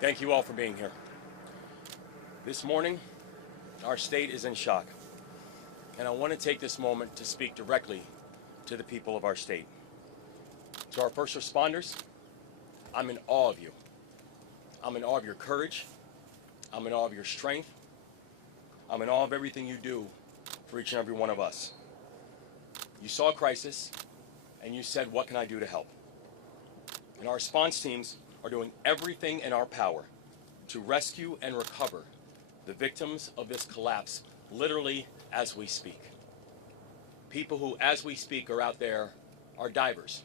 Thank you all for being here. This morning, our state is in shock, and I want to take this moment to speak directly to the people of our state. To our first responders, I'm in awe of you. I'm in awe of your courage. I'm in awe of your strength. I'm in awe of everything you do for each and every one of us. You saw a crisis, and you said, what can I do to help? And our response teams are doing everything in our power to rescue and recover the victims of this collapse, literally as we speak. People who, as we speak, are out there are divers,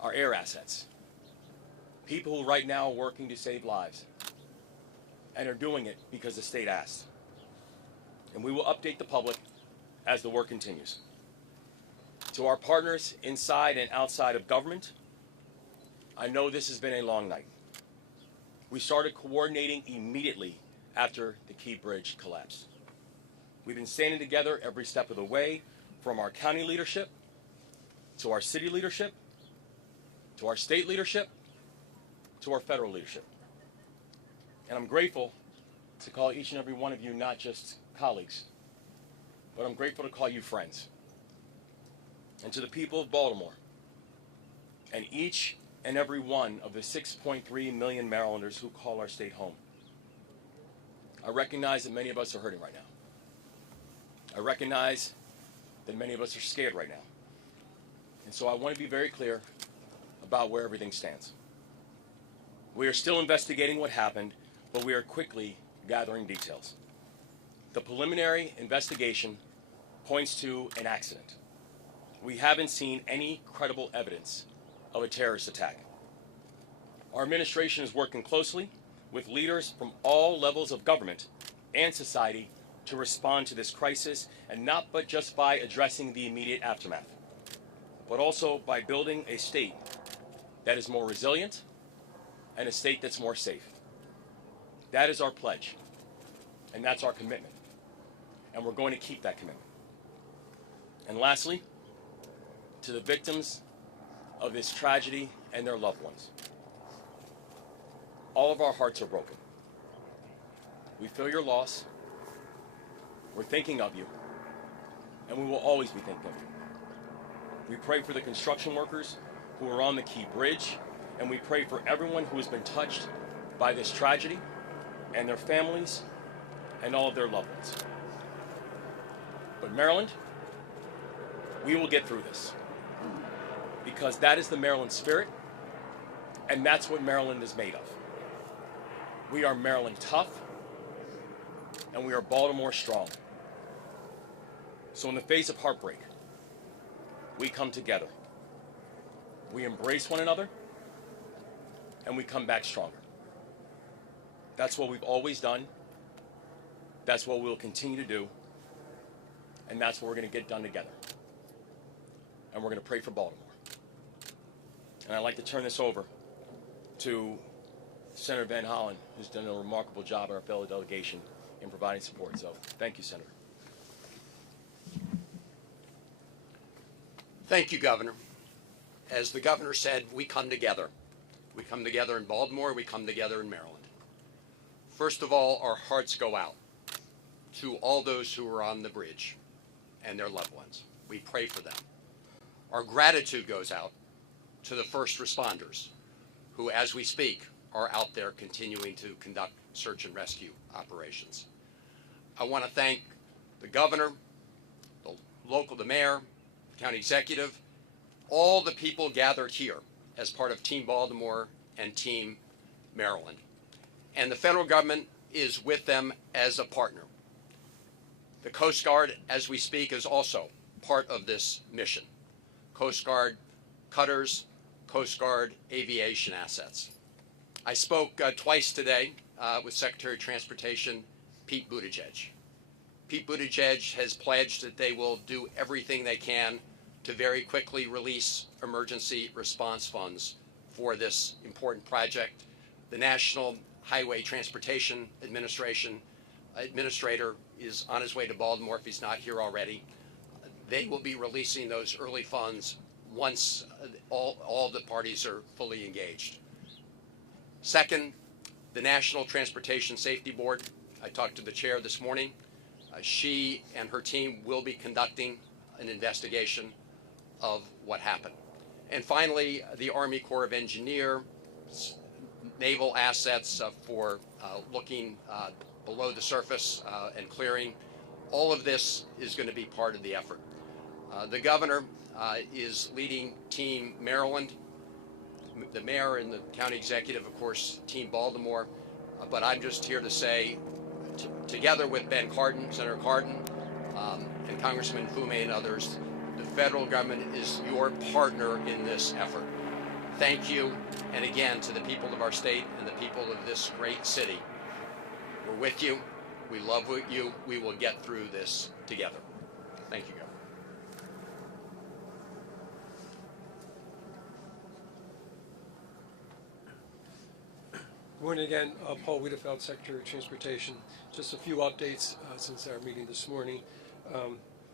are air assets, people who right now are working to save lives and are doing it because the state asked. And we will update the public as the work continues. To our partners inside and outside of government, I know this has been a long night. We started coordinating immediately after the Key Bridge collapsed. We've been standing together every step of the way, from our county leadership, to our city leadership, to our state leadership, to our federal leadership. And I'm grateful to call each and every one of you not just colleagues, but I'm grateful to call you friends. And to the people of Baltimore, and each and every one of the 6.3 million Marylanders who call our state home. I recognize that many of us are hurting right now. I recognize that many of us are scared right now. And so I want to be very clear about where everything stands. We are still investigating what happened, but we are quickly gathering details. The preliminary investigation points to an accident. We haven't seen any credible evidence of a terrorist attack. Our administration is working closely with leaders from all levels of government and society to respond to this crisis, and not but just by addressing the immediate aftermath, but also by building a state that is more resilient and a state that's more safe. That is our pledge, and that's our commitment, and we're going to keep that commitment. And lastly, to the victims of this tragedy and their loved ones, all of our hearts are broken. We feel your loss. We're thinking of you, and we will always be thinking of you. We pray for the construction workers who are on the Key Bridge, and we pray for everyone who has been touched by this tragedy, and their families, and all of their loved ones. But Maryland, we will get through this, because that is the Maryland spirit, and that's what Maryland is made of. We are Maryland tough, and we are Baltimore strong. So in the face of heartbreak, we come together. We embrace one another, and we come back stronger. That's what we've always done. That's what we'll continue to do. And that's what we're going to get done together. And we're going to pray for Baltimore. And I'd like to turn this over to Senator Van Hollen, who's done a remarkable job in our fellow delegation in providing support. So thank you, Senator. Thank you, Governor. As the governor said, we come together. We come together in Baltimore, we come together in Maryland. First of all, our hearts go out to all those who are on the bridge and their loved ones. We pray for them. Our gratitude goes out to the first responders who, as we speak, are out there continuing to conduct search and rescue operations. I want to thank the governor, the mayor, county executive, all the people gathered here as part of Team Baltimore and Team Maryland. And the federal government is with them as a partner. The Coast Guard, as we speak, is also part of this mission. Coast Guard cutters, Coast Guard aviation assets. I spoke twice today with Secretary of Transportation Pete Buttigieg. Pete Buttigieg has pledged that they will do everything they can to very quickly release emergency response funds for this important project. The National Highway Transportation Administrator is on his way to Baltimore if he's not here already. They will be releasing those early funds once all the parties are fully engaged. Second, The National Transportation Safety Board, I talked to the chair this morning. She and her team will be conducting an investigation of what happened. And finally, the Army Corps of Engineers, naval assets for looking below the surface and clearing. All of this is going to be part of the effort. The governor is leading Team Maryland, the mayor and the county executive, of course, Team Baltimore. But I'm just here to say, together with Ben Cardin, Senator Cardin, and Congressman Fume and others, the federal government is your partner in this effort. Thank you, and again, to the people of our state and the people of this great city. We're with you. We love you. We will get through this together. Thank you, Governor. Good morning again. Paul Wiedefeld, Secretary of Transportation. Just a few updates since our meeting this morning.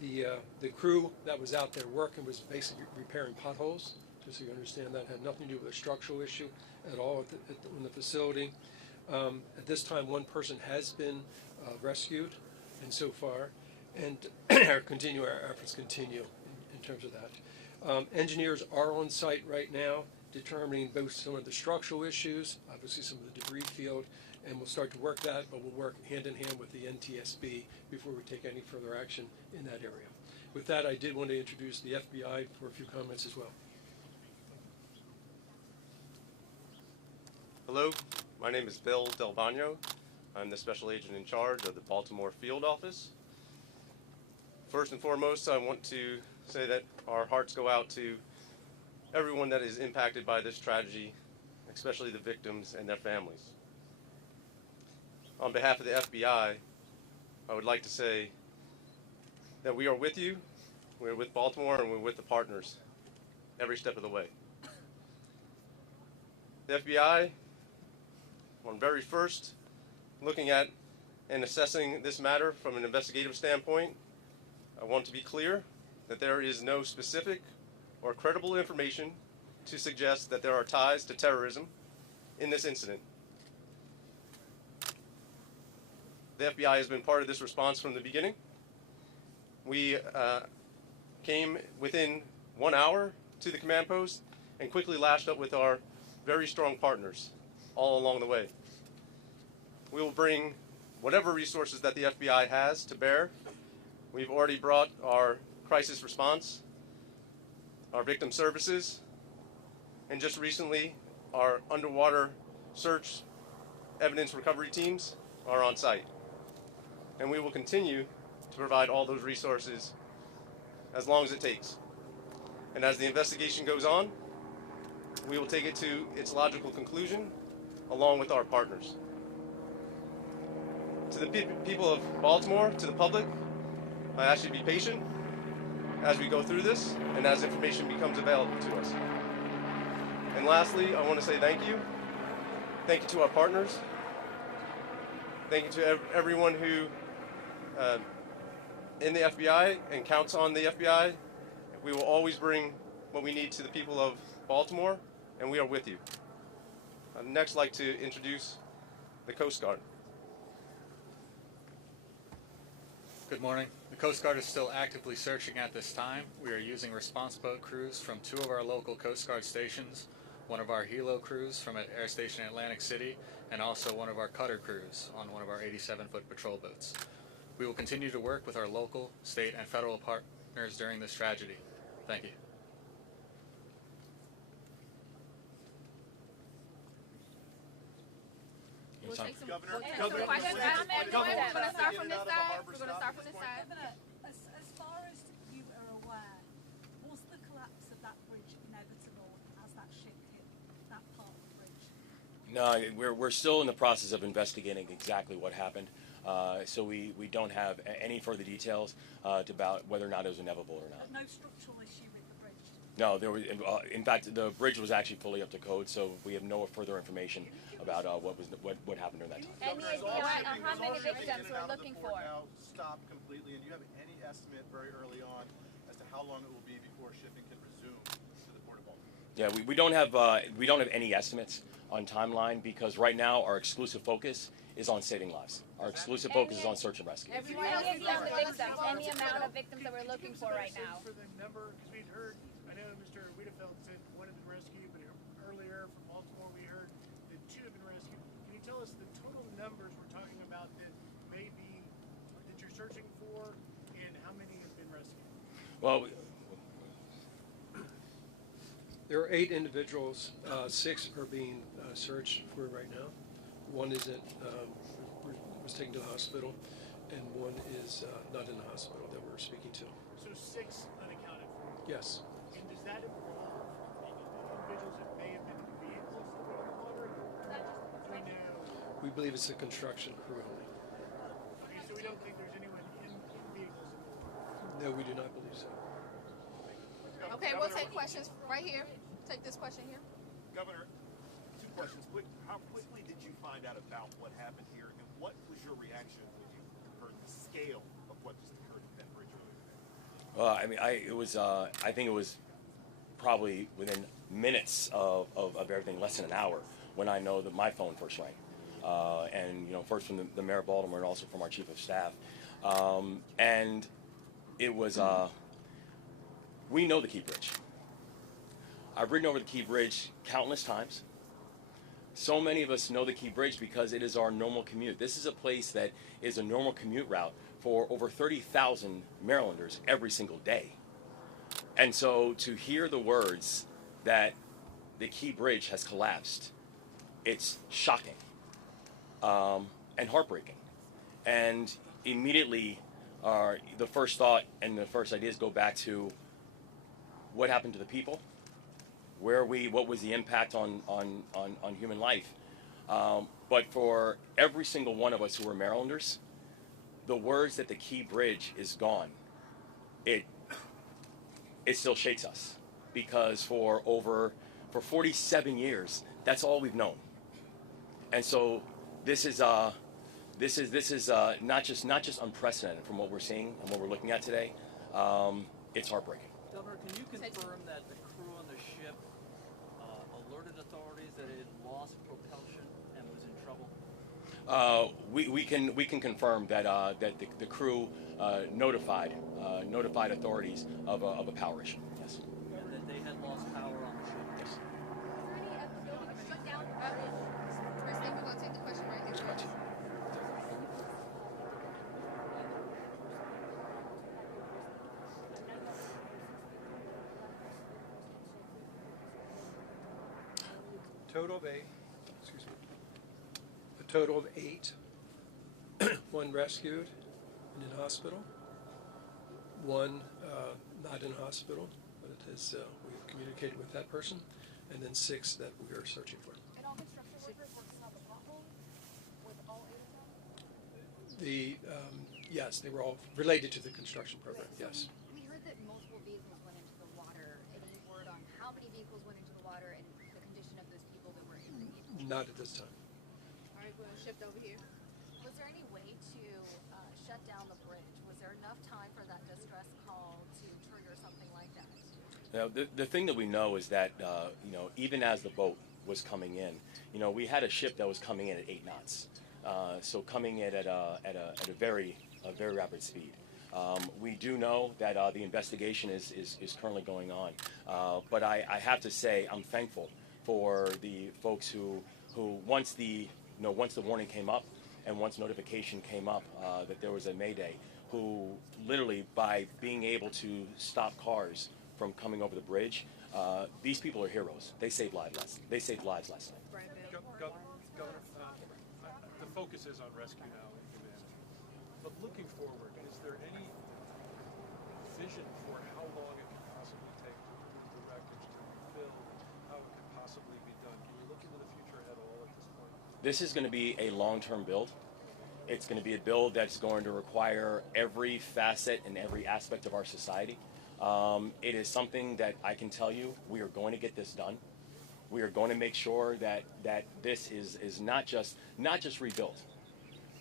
The crew that was out there working was basically repairing potholes, just so you understand that. Had nothing to do with a structural issue at all in the facility. At this time, one person has been rescued, and so far, and our efforts continue in terms of that. Engineers are on site right now, determining both some of the structural issues, obviously some of the debris field, and we'll start to work that, but we'll work hand in hand with the NTSB before we take any further action in that area. With that, I did want to introduce the FBI for a few comments as well. Hello, my name is Bill Del Bagno. I'm the special agent in charge of the Baltimore field office. First and foremost, I want to say that our hearts go out to everyone that is impacted by this tragedy, especially the victims and their families. On behalf of the FBI, I would like to say that we are with you, we're with Baltimore, and we're with the partners every step of the way. The FBI, on very first looking at and assessing this matter from an investigative standpoint, I want to be clear that there is no specific or credible information to suggest that there are ties to terrorism in this incident. The FBI has been part of this response from the beginning. We came within 1 hour to the command post and quickly lashed up with our very strong partners all along the way. We will bring whatever resources that the FBI has to bear. We've already brought our crisis response, our victim services, and just recently our underwater search evidence recovery teams are on site. And we will continue to provide all those resources as long as it takes. And as the investigation goes on, we will take it to its logical conclusion along with our partners. To the people of Baltimore, to the public, I ask you to be patient as we go through this and as information becomes available to us. And lastly, I want to say thank you. Thank you to our partners. Thank you to everyone who in the FBI and counts on the FBI. We will always bring what we need to the people of Baltimore, and we are with you. I'd next like to introduce the Coast Guard. Good morning. The Coast Guard is still actively searching at this time. We are using response boat crews from 2 of our local Coast Guard stations, one of our helo crews from Air Station Atlantic City, and also one of our cutter crews on one of our 87-foot patrol boats. We will continue to work with our local, state, and federal partners during this tragedy. Thank you. We'll take some questions. We're going to start from this side. Governor, as far as you are aware, was the collapse of that bridge inevitable as that ship hit that part of the bridge? No, we're still in the process of investigating exactly what happened. So we don't have any further details about whether or not it was inevitable or not. But no structural issue with the bridge? No, there was. In fact, the bridge was actually fully up to code, so we have no further information about what happened during that time. Any idea on how many victims we're looking for? Now stopped completely, and do you have any estimate very early on as to how long it will be before shipping can resume to the Port of Baltimore? Yeah, we don't have any estimates. on timeline because right now our exclusive focus is on saving lives. Our exclusive focus is on search and rescue. Everyone else is on the victims. Any amount of victims that we're looking for right now. For the number, because we'd heard, I know Mr. Wiedefeld said one had been rescued, but earlier from Baltimore we heard that 2 have been rescued. Can you tell us the total numbers we're talking about that may be, that you're searching for, and how many have been rescued? Well, There are 8 individuals. 6 are being searched for right now. One isn't, was taken to the hospital, and one is not in the hospital that we're speaking to. So 6 unaccounted for. Yes. And does that involve individuals that may have been in vehicles that were underwater? Do we know? We believe it's a construction crew only. Okay, so we don't think there's anyone in vehicles in the water. No, we do not believe so. Okay, we'll take questions right here. Take this question here. Governor, 2 questions. How quickly did you find out about what happened here, and what was your reaction when you heard the scale of what just occurred at that bridge earlier today? Well, I mean, I think it was probably within minutes of everything, less than an hour, when I know that my phone first rang. And, first from the mayor of Baltimore and also from our chief of staff. And it was, we know the Key Bridge. I've ridden over the Key Bridge countless times. So many of us know the Key Bridge because it is our normal commute. This is a place that is a normal commute route for over 30,000 Marylanders every single day. And so to hear the words that the Key Bridge has collapsed, it's shocking and heartbreaking. And immediately the first thought and the first ideas go back to what happened to the people, what was the impact on human life. But for every single one of us who are Marylanders, the words that the Key Bridge is gone, it still shakes us, because for 47 years, that's all we've known. And so this is not just unprecedented from what we're seeing and what we're looking at today. It's heartbreaking. Governor, can you confirm that the crew on the ship alerted authorities that it had lost propulsion and was in trouble? We can confirm that the crew notified authorities of a power issue. Yes. And that they had lost power on the ship? Yes. Shut down. Kristen, we're going to take the question right here. Gotcha. A total of 8. 1 rescued and in hospital. 1 not in hospital, but it has, we've communicated with that person. And then 6 that we are searching for. And all construction workers working on the pothole with all 8 of them? Yes, they were all related to the construction program, yes. We heard that multiple vehicles went into the water. Any word on how many vehicles went into the water and the condition of those people that were in the vehicle? Not at this time. All right, we'll shift over here. Was there any way to shut down the bridge? Was there enough time for that distress call to trigger something like that? Now, the thing that we know is that even as the boat was coming in, we had a ship that was coming in at 8 knots, so coming in at a very rapid speed. We do know that the investigation is currently going on, but I have to say I'm thankful for the folks who once the warning came up and once notification came up that there was a mayday, who literally by being able to stop cars from coming over the bridge, these people are heroes. They saved lives last night. Governor, the focus is on rescue now and humanity. But looking forward, is there any vision for how long it could possibly take to remove the wreckage, to rebuild, how it could possibly be done? Can you look into the future at all at this point? This is going to be a long-term build. It's going to be a build that's going to require every facet and every aspect of our society. It is something that I can tell you we are going to get this done. We are going to make sure that this is not just rebuilt,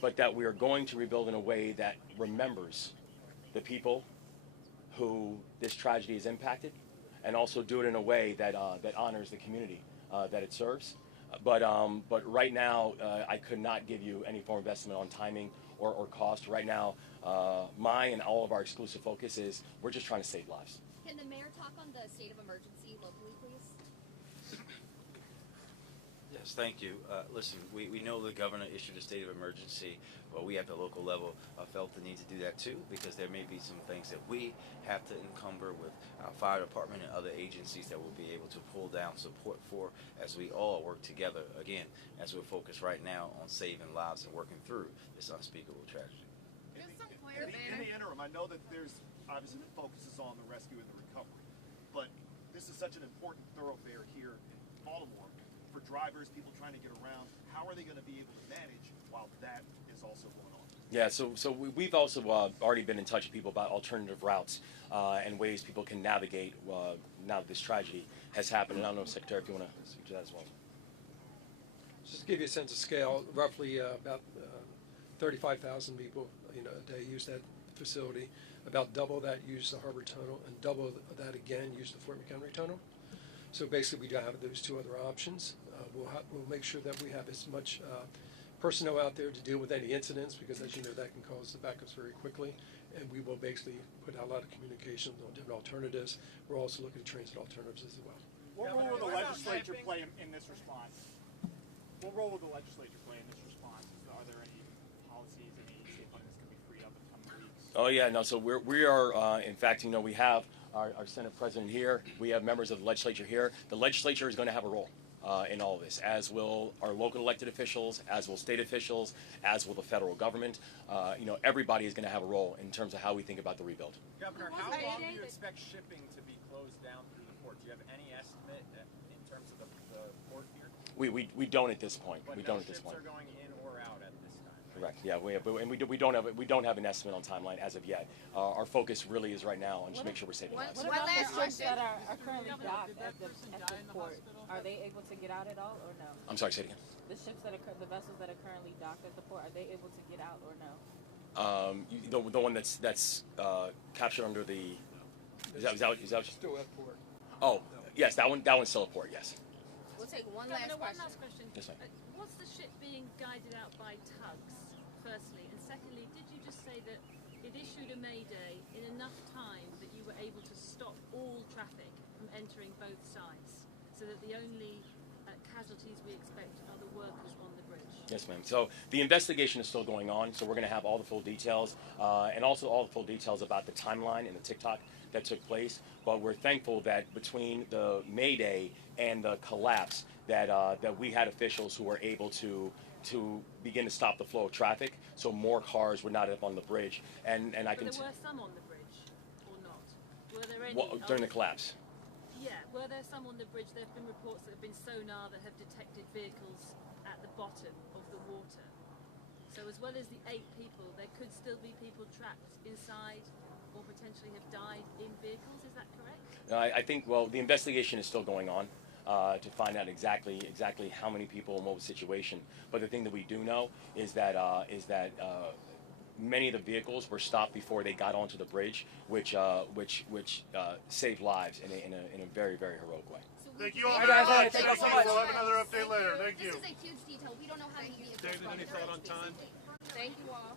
but that we are going to rebuild in a way that remembers the people who this tragedy has impacted, and also do it in a way that honors the community that it serves. But right now, I could not give you any form of estimate on timing or cost. Right now, my and all of our exclusive focus is we're just trying to save lives. Can the mayor talk on the state of emergency locally, please? Yes, thank you. Listen, we know the governor issued a state of emergency. Well, we at the local level felt the need to do that too, because there may be some things that we have to encumber with our fire department and other agencies that we'll be able to pull down support for as we all work together, again, as we're focused right now on saving lives and working through this unspeakable tragedy. In the interim, I know that there's obviously the focus is on the rescue and the recovery, but this is such an important thoroughfare here in Baltimore for drivers, people trying to get around. How are they going to be able to manage while that is also going on? Yeah, so we've also already been in touch with people about alternative routes and ways people can navigate now that this tragedy has happened. And I don't know, Secretary, if you want to speak to that as well. Just to give you a sense of scale, roughly about 35,000 people a day use that facility. About double that use the Harbor Tunnel, and double that again use the Fort McHenry Tunnel. So basically, we do have those two other options. We'll make sure that we have as much personnel out there to deal with any incidents, because as you know, that can cause the backups very quickly. And we will basically put out a lot of communication on different alternatives. We're also looking at transit alternatives as well. What role will the legislature play in this response? What role will the legislature play in this response? Are there any policies, any state funding that's going to be freed up in the coming weeks? Oh yeah, no. So we are in fact, we have our Senate President here. We have members of the legislature here. The legislature is going to have a role in all of this, as will our local elected officials, as will state officials, as will the federal government. Everybody is going to have a role in terms of how we think about the rebuild. Governor, how long do you expect shipping to be closed down through the port? Do you have any estimate in terms of the port here? We don't at this point. But We no don't at this ships point. are going in or out at this time. Correct. Yeah, we don't have an estimate on timeline as of yet. Our focus really is right now on just make sure we're saving lives. What about the ships that are currently docked at the port? Are they able to get out at all, or no? I'm sorry, say it again. The ships the vessels that are currently docked at the port, are they able to get out or no? The one that's captured under the is that Still at port. Oh, yes, that one's still at port. Yes. We'll take one Governor, last one question. last question. Yes, ma'am. What's the ship being guided out by tugs, firstly? And secondly, did you just say that it issued a mayday in enough time that you were able to stop all traffic from entering both sides, so that the only casualties we expect are the workers on the bridge? Yes, ma'am. So the investigation is still going on, so we're going to have all the full details and also all the full details about the timeline and the TikTok that took place. But we're thankful that between the Mayday and the collapse that we had officials who were able to begin to stop the flow of traffic, so more cars were not up on the bridge. And I can. But there were some on the bridge, or not? Were there any? Well, during the collapse. Yeah, were there some on the bridge? There have been reports that have been sonar that have detected vehicles at the bottom of the water. So as well as the 8 people, there could still be people trapped inside or potentially have died in vehicles. Is that correct? I think, well, the investigation is still going on to find out exactly how many people in what situation. But the thing that we do know is that many of the vehicles were stopped before they got onto the bridge, which saved lives in a very, very heroic way. Thank you all very much. Thank you so much. We'll have another update later. Thank you. This is a huge detail. We don't know how many vehicles. David, any thought on time? Thank you all.